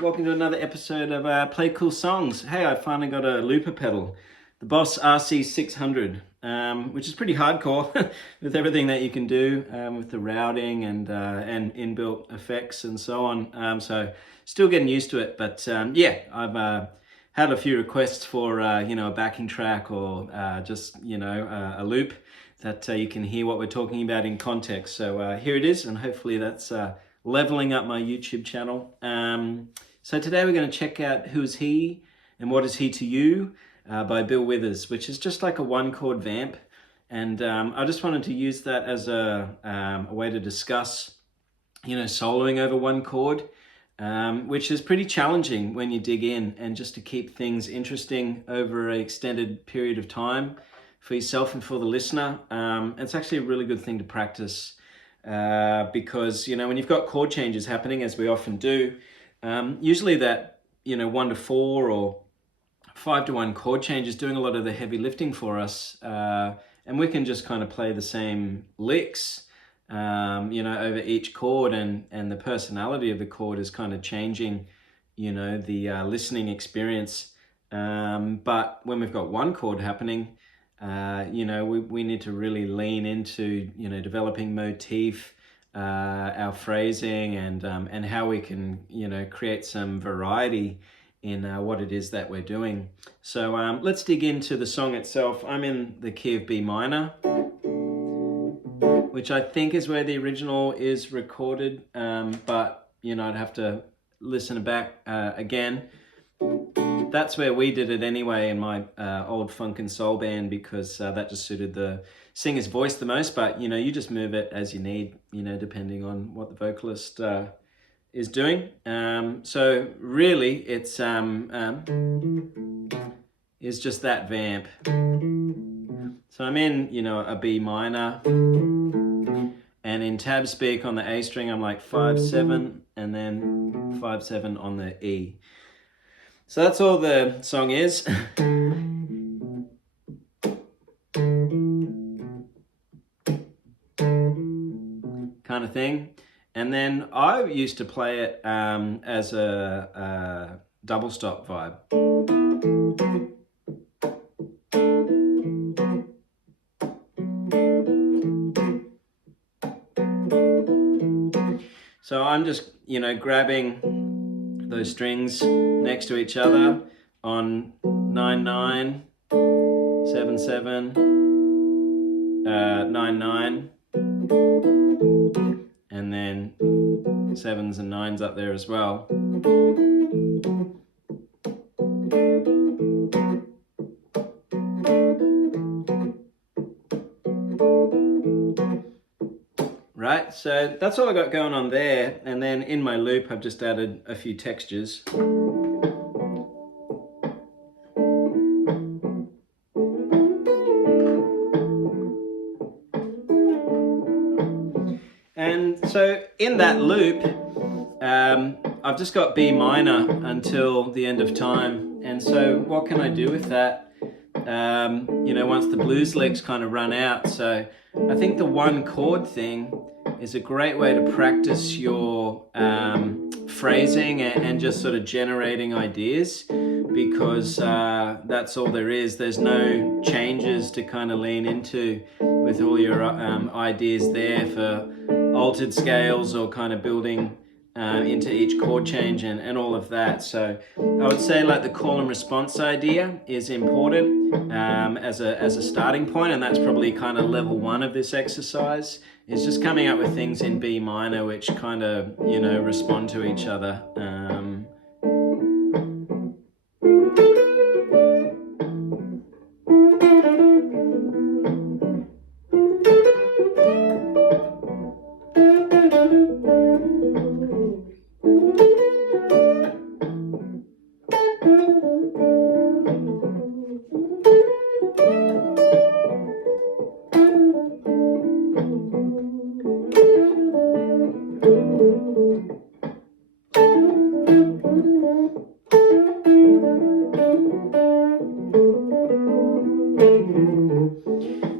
welcome to another episode of Play Cool Songs. Hey, I finally got a looper pedal, the Boss RC600, which is pretty hardcore with everything that you can do with the routing and inbuilt effects and so on. So still getting used to it, but yeah, I've had a few requests for a backing track or just a loop that you can hear what we're talking about in context. So here it is, and hopefully that's leveling up my YouTube channel. So today we're going to check out Who Is He and What Is He to You by Bill Withers, which is just like a one-chord vamp. And I just wanted to use that as a way to discuss, soloing over one chord, which is pretty challenging when you dig in, and just to keep things interesting over an extended period of time for yourself and for the listener. It's actually a really good thing to practice because, when you've got chord changes happening, as we often do, usually that, 1 to 4 or 5 to 1 chord change is doing a lot of the heavy lifting for us. And we can just kind of play the same licks, over each chord, and the personality of the chord is kind of changing, the listening experience. But when we've got one chord happening, we need to really lean into, developing motif, our phrasing, and how we can, create some variety in what it is that we're doing. So let's dig into the song itself. I'm in the key of B minor, which I think is where the original is recorded, but I'd have to listen back again. That's where we did it anyway in my old funk and soul band, because that just suited the singer's voice the most. But you just move it as you need, depending on what the vocalist is doing. So really it's is just that vamp. So I'm in, a B minor, and in tab speak on the A string I'm like 5/7, and then 5/7 on the E. So that's all the song is. Kind of thing. And then I used to play it as a double stop vibe. So I'm just, grabbing those strings next to each other on 9/9, 7/7, 9/9, and then 7s and 9s up there as well. Right, so that's all I got going on there, and then in my loop I've just added a few textures. And so in that loop, I've just got B minor until the end of time. And so what can I do with that, once the blues licks kind of run out? So I think the one chord thing is a great way to practice your phrasing and just sort of generating ideas, because that's all there is. There's no changes to kind of lean into with all your ideas there for altered scales or kind of building into each chord change and all of that. So I would say like the call and response idea is important as a starting point, and that's probably kind of level 1 of this exercise, is just coming up with things in B minor which kind of, respond to each other.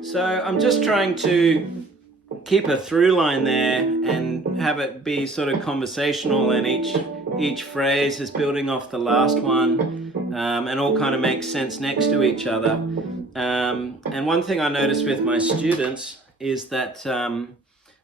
So I'm just trying to keep a through line there and have it be sort of conversational, and each phrase is building off the last one, and all kind of makes sense next to each other. And one thing I noticed with my students is that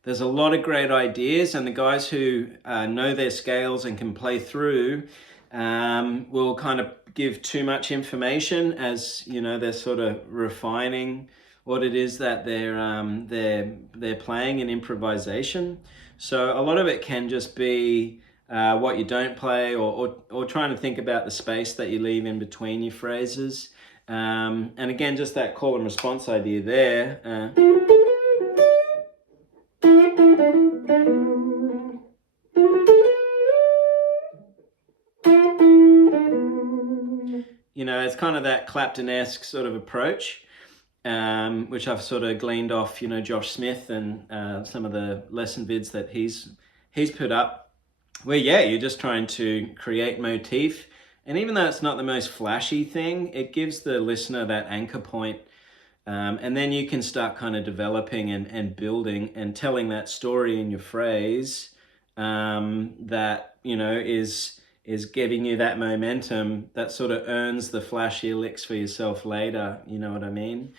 there's a lot of great ideas, and the guys who know their scales and can play through will kind of give too much information as, you know, they're sort of refining what it is that they're playing in improvisation. So a lot of it can just be what you don't play, or trying to think about the space that you leave in between your phrases. And again, just that call and response idea there. You know, it's kind of that Clapton-esque sort of approach, which I've sort of gleaned off, you know, Josh Smith and some of the lesson vids that he's put up, where, yeah, you're just trying to create motif. And even though it's not the most flashy thing, it gives the listener that anchor point. And then you can start kind of developing and building and telling that story in your phrase that, you know, is giving you that momentum that sort of earns the flashy licks for yourself later. You know what I mean?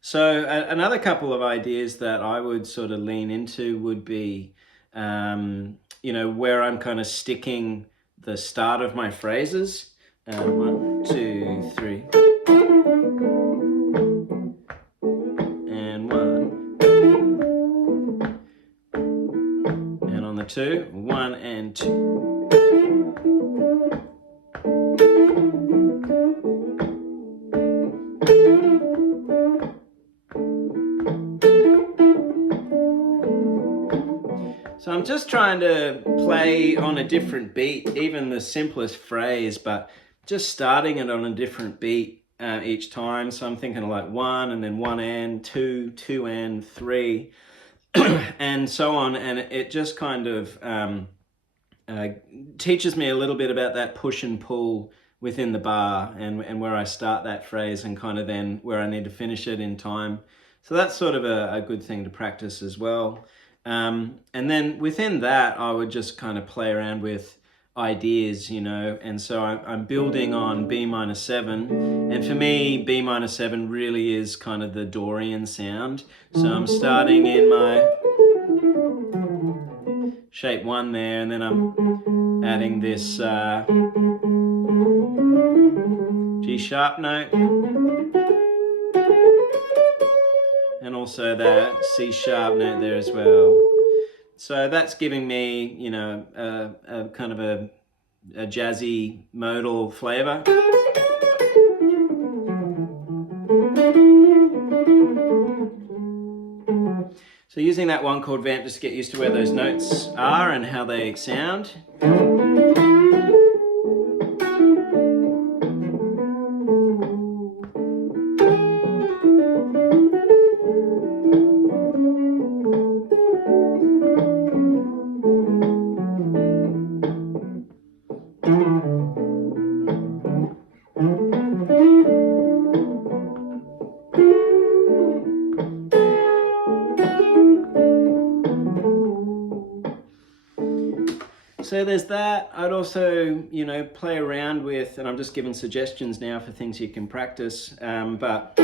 So another couple of ideas that I would sort of lean into would be, you know, where I'm kind of sticking the start of my phrases. 1, 2, 3. And 1. And on the 2, 1 and 2. So I'm just trying to play on a different beat, even the simplest phrase, but just starting it on a different beat each time. So I'm thinking of like 1 and then 1 and 2, 2 and 3, and so on. And it just kind of teaches me a little bit about that push and pull within the bar, and where I start that phrase and kind of then where I need to finish it in time. So that's sort of a good thing to practice as well. And then within that, I would just kind of play around with ideas, you know, and so I'm building on B-7, and for me, B-7 really is kind of the Dorian sound. So I'm starting in my shape 1 there, and then I'm adding this G sharp note, and also that C sharp note there as well. So that's giving me, you know, a kind of a jazzy modal flavor. So using that one-chord vamp just to get used to where those notes are and how they sound. So there's that. I'd also, you know, play around with, and I'm just giving suggestions now for things you can practice, but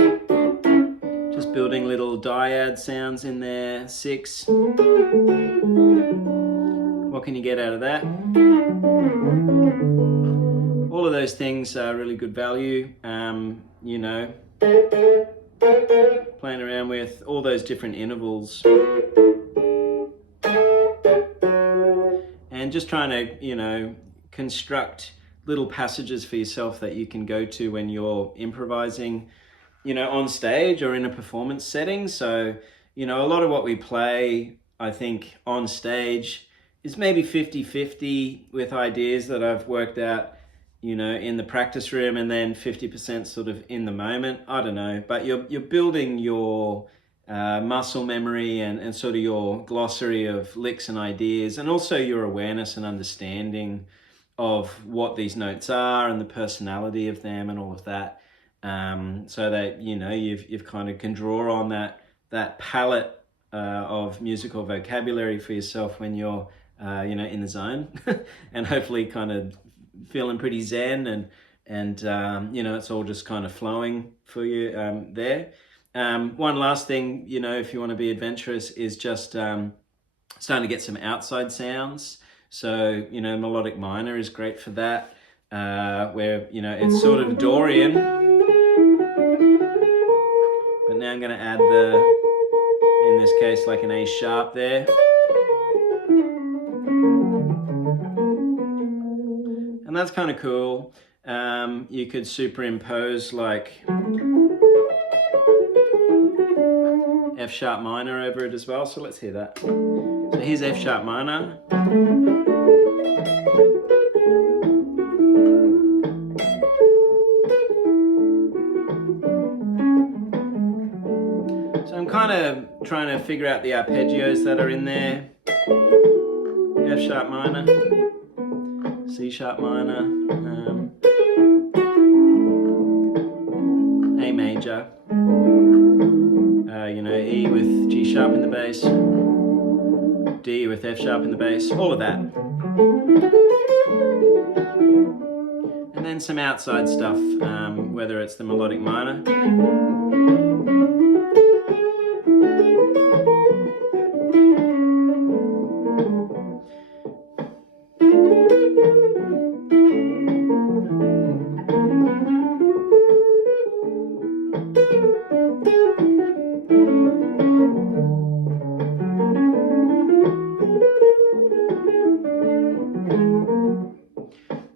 just building little dyad sounds in there. 6. What can you get out of that? All of those things are really good value, you know, playing around with all those different intervals. And just trying to, you know, construct little passages for yourself that you can go to when you're improvising, you know, on stage or in a performance setting. So, you know, a lot of what we play, I think, on stage is maybe 50-50 with ideas that I've worked out, you know, in the practice room, and then 50% sort of in the moment. I don't know, but you're building your muscle memory and sort of your glossary of licks and ideas, and also your awareness and understanding of what these notes are and the personality of them and all of that, so that, you know, you've kind of can draw on that palette of musical vocabulary for yourself when you're you know, in the zone and hopefully kind of feeling pretty zen and you know, it's all just kind of flowing for you there. One last thing, you know, if you want to be adventurous, is just starting to get some outside sounds. So, you know, melodic minor is great for that, where, you know, it's sort of Dorian, but now I'm going to add in this case, like an A sharp there. And that's kind of cool. You could superimpose like F sharp minor over it as well. So let's hear that. So here's F sharp minor. So I'm kind of trying to figure out the arpeggios that are in there. F sharp minor, C sharp minor, A major, you know, E with G sharp in the bass, D with F sharp in the bass, all of that. And then some outside stuff, whether it's the melodic minor.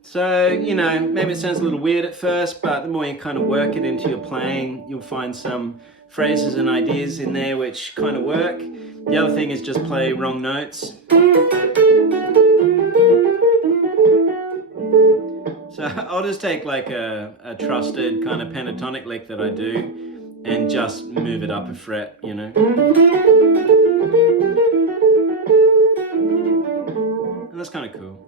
So, you know, maybe it sounds a little weird at first, but the more you kind of work it into your playing, you'll find some phrases and ideas in there which kind of work. The other thing is just play wrong notes. So I'll just take like a trusted kind of pentatonic lick that I do and just move it up a fret, you know. And that's kind of cool.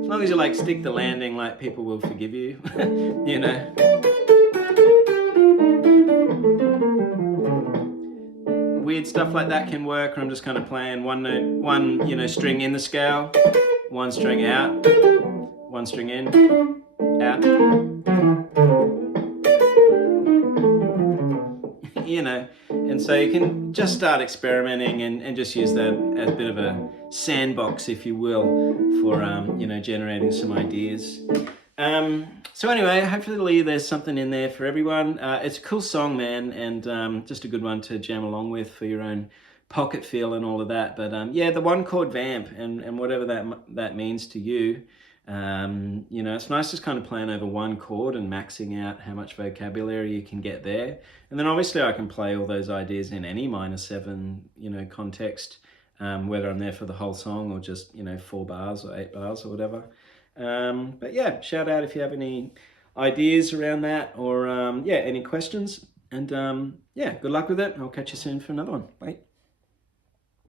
As long as you like stick the landing, like people will forgive you, you know. Weird stuff like that can work, or I'm just kind of playing one note, one, you know, string in the scale, one string out, one string in, out. You know, and so you can just start experimenting and just use that as a bit of a sandbox, if you will, for you know, generating some ideas. So anyway, hopefully there's something in there for everyone. It's a cool song, man, and just a good one to jam along with for your own pocket feel and all of that. But yeah, the one-chord vamp and whatever that means to you. You know, it's nice just kind of playing over one chord and maxing out how much vocabulary you can get there. And then obviously I can play all those ideas in any minor 7, you know, context, whether I'm there for the whole song or just, you know, 4 bars or 8 bars or whatever. But yeah, shout out if you have any ideas around that, or yeah, any questions. And yeah, good luck with it. I'll catch you soon for another one. Bye.